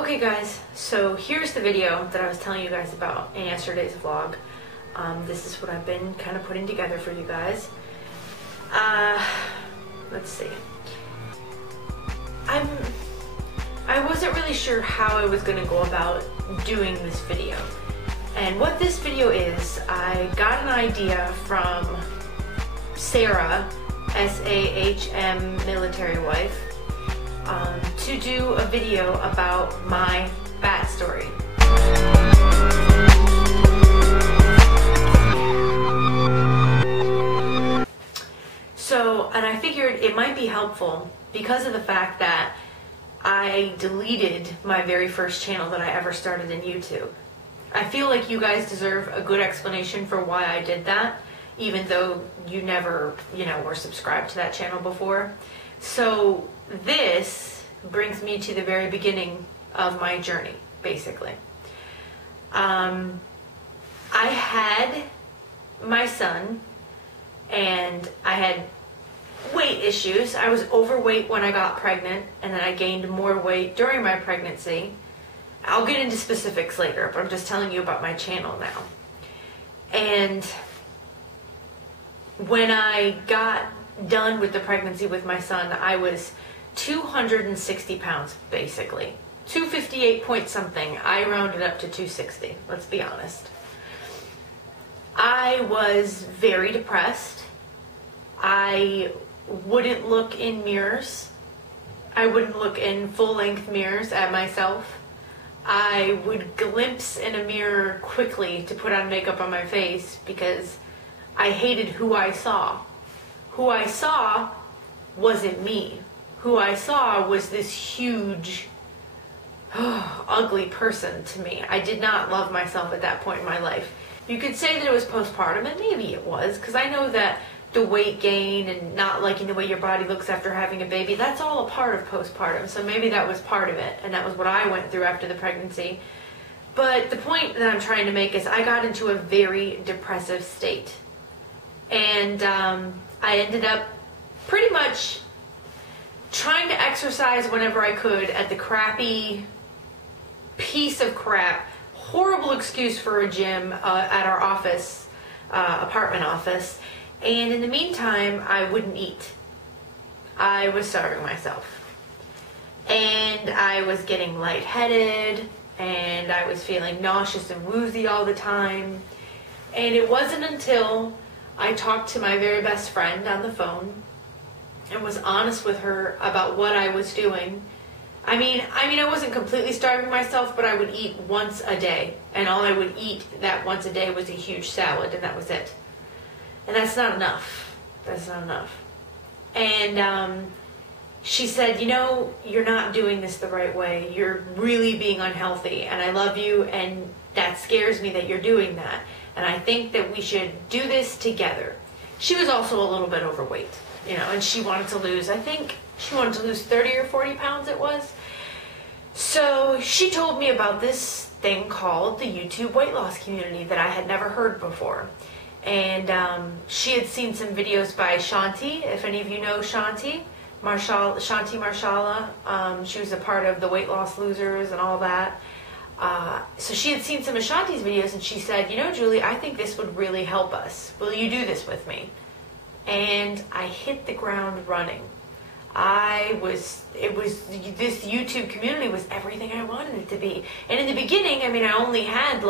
Okay guys, so here's the video that I was telling you guys about in yesterday's vlog. This is what I've been kind of putting together for you guys. Let's see. I wasn't really sure how I was going to go about doing this video. And what this video is, I got an idea from Sarah, S-A-H-M, military wife, to do a video about my bat story. So, and I figured it might be helpful because of the fact that I deleted my very first channel that I ever started in YouTube. I feel like you guys deserve a good explanation for why I did that, even though you never, were subscribed to that channel before. So this brings me to the very beginning of my journey, basically. I had my son, and I had weight issues. I was overweight when I got pregnant, and then I gained more weight during my pregnancy. I'll get into specifics later, but I'm just telling you about my channel now. And when I got done with the pregnancy with my son, I was 260 pounds, basically. 258 point something. I rounded up to 260, let's be honest. I was very depressed. I wouldn't look in mirrors. I wouldn't look in full-length mirrors at myself. I would glimpse in a mirror quickly to put on makeup on my face because I hated who I saw. Who I saw wasn't me. Who I saw was this huge, ugly person to me. I did not love myself at that point in my life. You could say that it was postpartum, and maybe it was, because I know that the weight gain and not liking the way your body looks after having a baby, that's all a part of postpartum. So maybe that was part of it, and that was what I went through after the pregnancy. But the point that I'm trying to make is I got into a very depressive state. And I ended up pretty much trying to exercise whenever I could at the crappy piece of crap, horrible excuse for a gym at our office, apartment office. And in the meantime, I wouldn't eat. I was starving myself. And I was getting lightheaded, and I was feeling nauseous and woozy all the time. And it wasn't until I talked to my very best friend on the phone and was honest with her about what I was doing. I mean, I wasn't completely starving myself, but I would eat once a day. And all I would eat that once a day was a huge salad, and that was it. And that's not enough. That's not enough. And she said, you're not doing this the right way. You're really being unhealthy, and I love you, and that scares me that you're doing that. And I think that we should do this together. She was also a little bit overweight, and she wanted to lose, I think she wanted to lose 30 or 40 pounds it was. So she told me about this thing called the YouTube weight loss community that I had never heard before. And she had seen some videos by Shanti, if any of you know Shanti Marshala. She was a part of the Weight Loss Losers and all that. So she had seen some of Shanti's videos, and she said, Julie, I think this would really help us. Will you do this with me? And I hit the ground running. This YouTube community was everything I wanted it to be. And in the beginning, I only had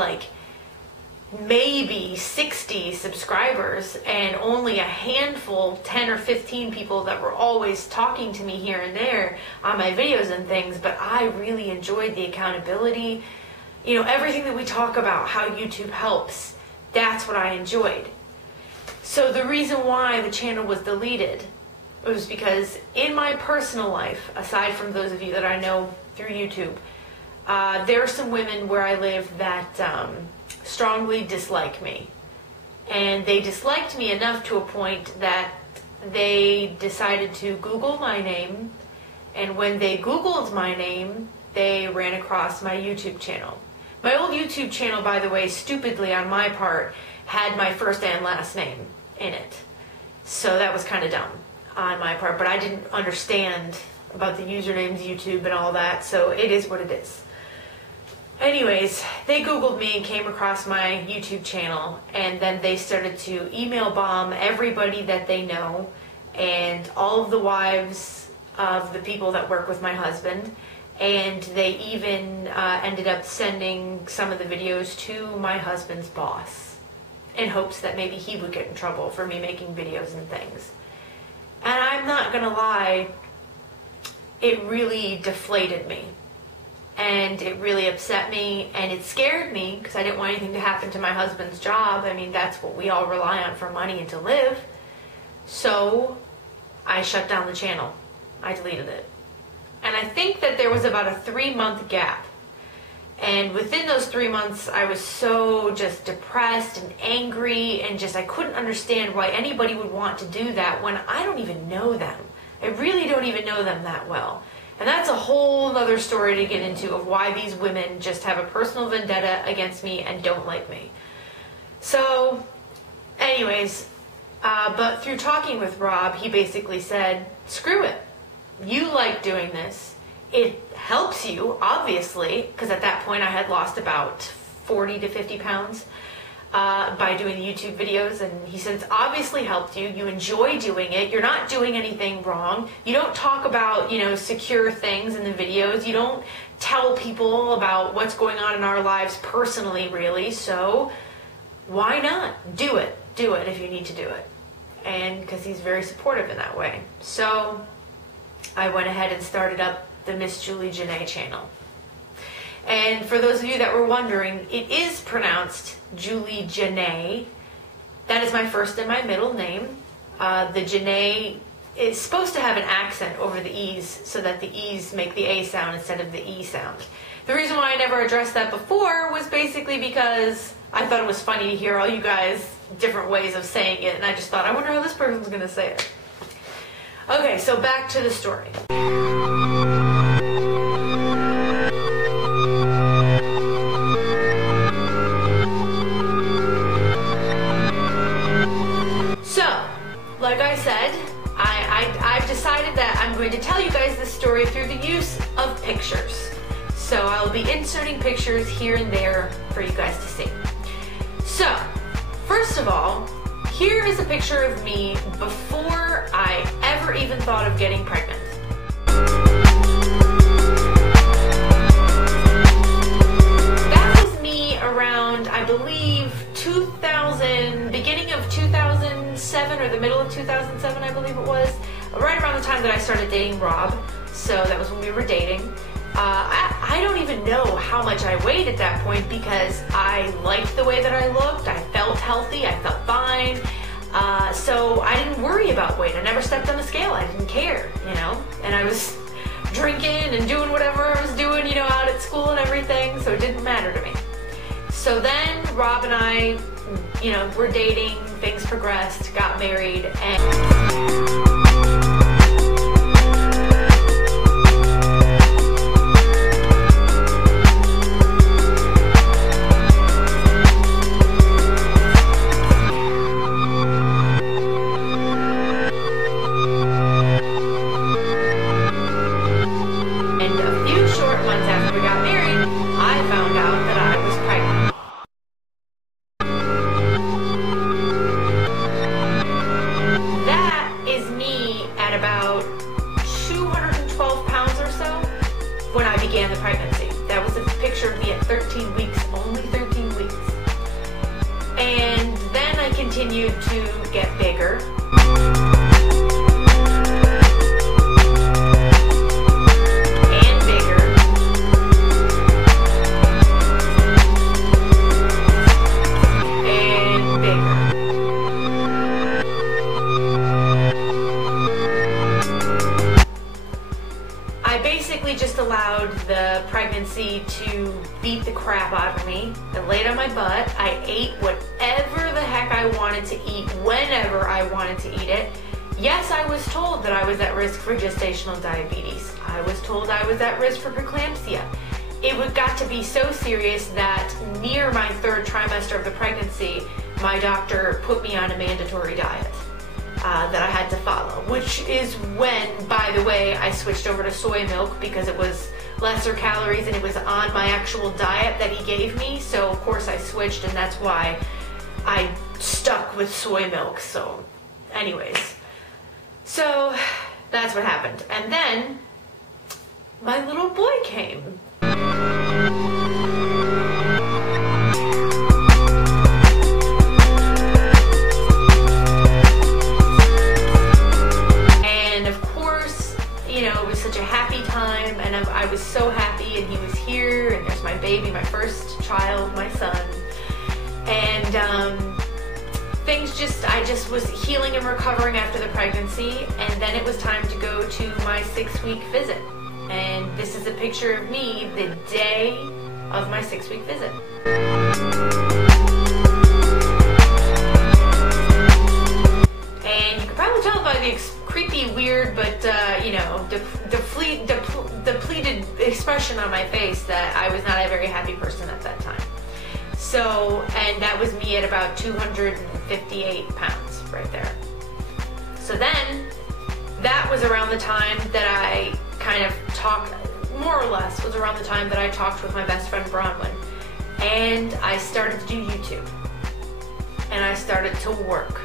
maybe 60 subscribers and only a handful, 10 or 15 people that were always talking to me here and there on my videos and things, but I really enjoyed the accountability. Everything that we talk about, how YouTube helps, that's what I enjoyed. So the reason why the channel was deleted was because in my personal life, aside from those of you that I know through YouTube, there are some women where I live that strongly dislike me. And they disliked me enough to a point that they decided to Google my name, and when they Googled my name, they ran across my YouTube channel. My old YouTube channel, by the way, stupidly on my part, had my first and last name in it. So that was kind of dumb on my part, but I didn't understand about the usernames, YouTube, and all that, so it is what it is. Anyways, they Googled me and came across my YouTube channel, and then they started to email bomb everybody that they know and all of the wives of the people that work with my husband. And they even ended up sending some of the videos to my husband's boss in hopes that maybe he would get in trouble for me making videos and things. And I'm not gonna lie, it really deflated me. And it really upset me, and it scared me because I didn't want anything to happen to my husband's job. I mean, that's what we all rely on for money and to live. So I shut down the channel. I deleted it. And I think that there was about a 3-month gap. And within those 3 months, I was so just depressed and angry, and just I couldn't understand why anybody would want to do that when I don't even know them. I really don't even know them that well. And that's a whole other story to get into of why these women just have a personal vendetta against me and don't like me. So, anyways, but through talking with Rob, he basically said, screw it. You like doing this. It helps you, obviously, because at that point I had lost about 40 to 50 pounds by doing the YouTube videos, and he said it's obviously helped you. You enjoy doing it. You're not doing anything wrong. You don't talk about, secure things in the videos. You don't tell people about what's going on in our lives personally, really. So why not? Do it. Do it if you need to do it. And because he's very supportive in that way. So I went ahead and started up the Miss Julie Janae channel. And for those of you that were wondering, it is pronounced Julie Janae. That is my first and my middle name. The Janae is supposed to have an accent over the E's so that the E's make the A sound instead of the E sound. The reason why I never addressed that before was basically because I thought it was funny to hear all you guys different ways of saying it, and I just thought, I wonder how this person's going to say it. Okay, so back to the story. Like I said, I've decided that I'm going to tell you guys this story through the use of pictures. So I'll be inserting pictures here and there for you guys to see. So, first of all, here is a picture of me before I ever even thought of getting pregnant. That was me around, I believe, beginning of 2007 or the middle of 2007, I believe it was. Right around the time that I started dating Rob. So that was when we were dating. I don't even know how much I weighed at that point because I liked the way that I looked. I felt healthy. I felt fine. So I didn't worry about weight. I never stepped on a scale. I didn't care, And I was drinking and doing whatever I was doing, out at school and everything. So it didn't matter to me. So then Rob and I, were dating, things progressed, got married, and... Continued to get bigger. And bigger. And bigger. I basically just allowed the pregnancy to beat the crap out of me. I laid on my butt. I ate whatever the heck I wanted to eat whenever I wanted to eat it. Yes, I was told that I was at risk for gestational diabetes. I was told I was at risk for preeclampsia. It got to be so serious that near my 3rd trimester of the pregnancy, my doctor put me on a mandatory diet that I had to follow, which is when, by the way, I switched over to soy milk because it was lesser calories, and it was on my actual diet that he gave me. So of course I switched, and that's why I stuck with soy milk. So anyways, so that's what happened. And then my little boy came. I was so happy, and he was here, and there's my baby, my first child, my son. And I just was healing and recovering after the pregnancy, and then it was time to go to my 6-week visit. And this is a picture of me the day of my 6-week visit. And you can probably tell by the creepy, weird, but depleted expression on my face that I was not a very happy person at that time. So, and that was me at about 258 pounds right there. So then, that was around the time that I kind of talked, more or less, was around the time that I talked with my best friend Bronwyn. And I started to do YouTube. And I started to work.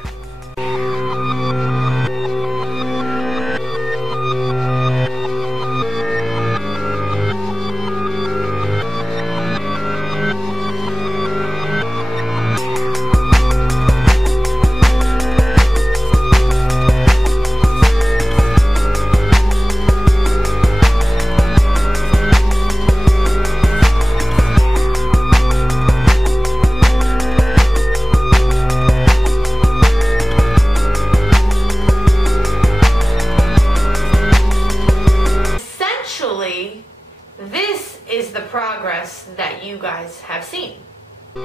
This is the progress that you guys have seen. Or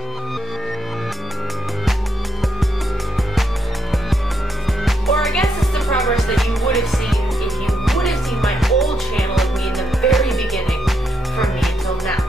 I guess it's the progress that you would have seen if you would have seen my old channel of me in the very beginning from me until now.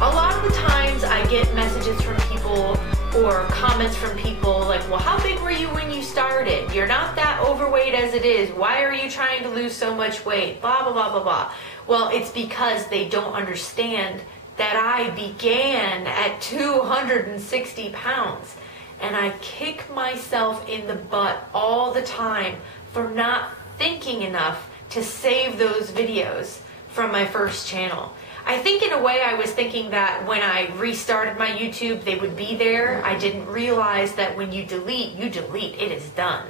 A lot of the times I get messages from people or comments from people like, well, how big were you when you started? You're not that overweight as it is. Why are you trying to lose so much weight? Blah, blah, blah, blah, blah. Well, it's because they don't understand that I began at 260 pounds. And I kick myself in the butt all the time for not thinking enough to save those videos from my first channel. I think in a way I was thinking that when I restarted my YouTube, they would be there. I didn't realize that when you delete, it is done.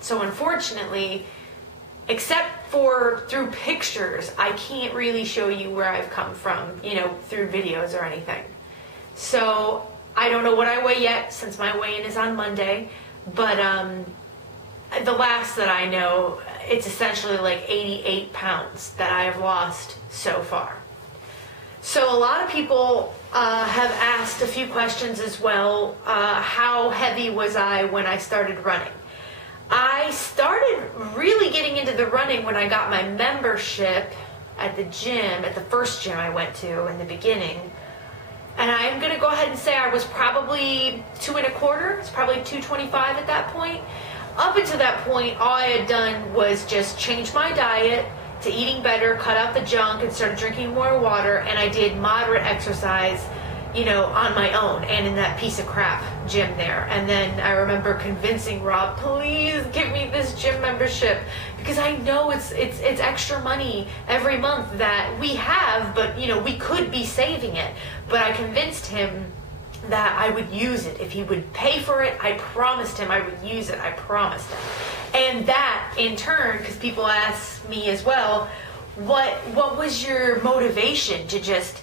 So unfortunately, except for through pictures, I can't really show you where I've come from, through videos or anything. So I don't know what I weigh yet, since my weigh-in is on Monday, but the last that I know, it's essentially like 88 pounds that I have lost so far. So a lot of people have asked a few questions as well. How heavy was I when I started running? I started really getting into the running when I got my membership at the gym, at the first gym I went to in the beginning. And I'm going to go ahead and say I was probably 2 1/4. It's probably 225 at that point. Up until that point, all I had done was just change my diet to eating better, cut out the junk, and started drinking more water. And I did moderate exercise, on my own and in that piece of crap gym there. And then I remember convincing Rob, please give me this gym membership, because I know it's extra money every month that we have, but we could be saving it. But I convinced him that I would use it. If he would pay for it, I promised him I would use it. I promised him. And that in turn, because people ask me as well, what was your motivation to just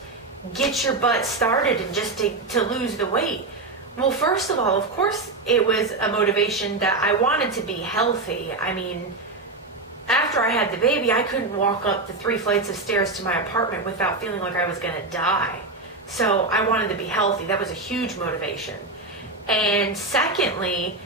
get your butt started and just to lose the weight? Well, first of all, of course, it was a motivation that I wanted to be healthy. I mean, after I had the baby, I couldn't walk up the 3 flights of stairs to my apartment without feeling like I was going to die. So I wanted to be healthy. That was a huge motivation. And secondly,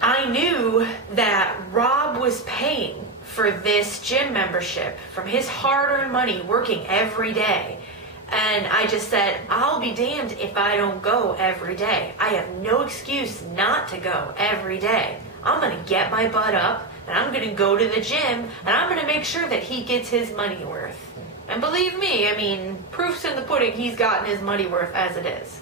I knew that Rob was paying for this gym membership from his hard-earned money, working every day. And I just said, I'll be damned if I don't go every day. I have no excuse not to go every day. I'm going to get my butt up, and I'm going to go to the gym, and I'm going to make sure that he gets his money worth. And believe me, I mean, proof's in the pudding. He's gotten his money worth as it is.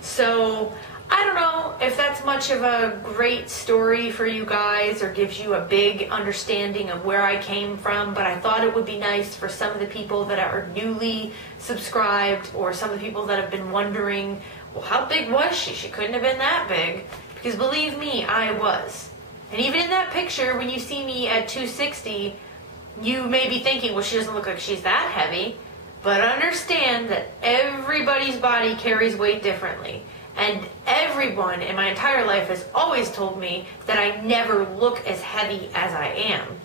So, I don't know if that's much of a great story for you guys or gives you a big understanding of where I came from, but I thought it would be nice for some of the people that are newly subscribed or some of the people that have been wondering, well, how big was she? She couldn't have been that big. Because believe me, I was. And even in that picture, when you see me at 260, you may be thinking, well, she doesn't look like she's that heavy. But understand that everybody's body carries weight differently. And everyone in my entire life has always told me that I never look as heavy as I am.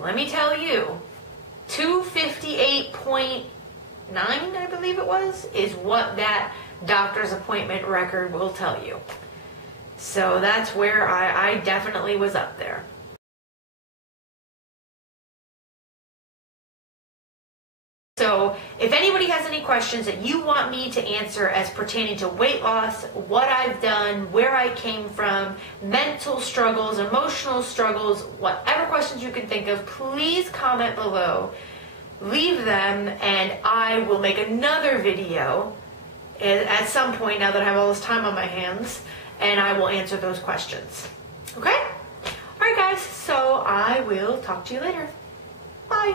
Let me tell you, 258.9, I believe it was, is what that doctor's appointment record will tell you. So that's where I definitely was up there. So if anybody has any questions that you want me to answer as pertaining to weight loss, what I've done, where I came from, mental struggles, emotional struggles, whatever questions you can think of, please comment below. Leave them and I will make another video at some point now that I have all this time on my hands, and I will answer those questions. Okay? Alright guys, so I will talk to you later. Bye.